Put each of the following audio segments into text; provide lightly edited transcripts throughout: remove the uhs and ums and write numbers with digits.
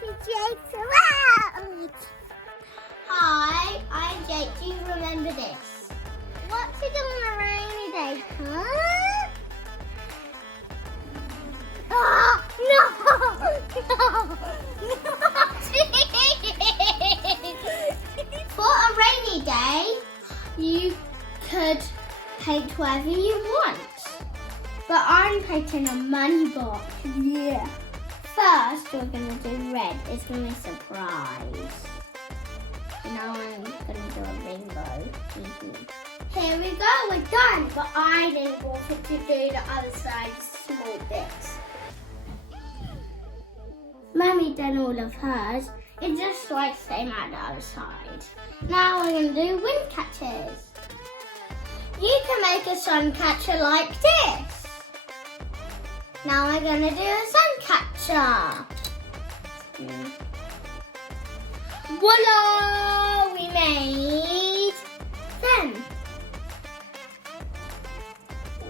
to Jake's world. Hi, I'm Jake. Do you remember this? What's it on a rainy day, huh? Oh, no! For a rainy day, you could paint whatever you want. But I'm painting a money box. Yeah. First, we're going to do red. It's going to be a surprise. Now I'm going to do a rainbow. Here we go, we're done. But I didn't want it to do the other side small bits. Mummy done all of hers. It's just like same at the other side. Now we're going to do wind catchers. You can make a sun catcher like this. Now we're going to do a sun catcher. Voila! We made them.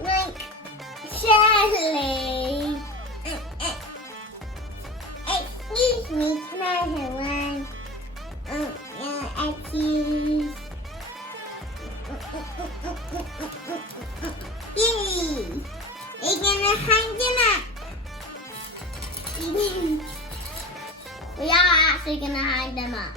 Like jelly. Excuse me, can I have one? Excuse. Billy, you're gonna hang them up. We are actually going to hang them up.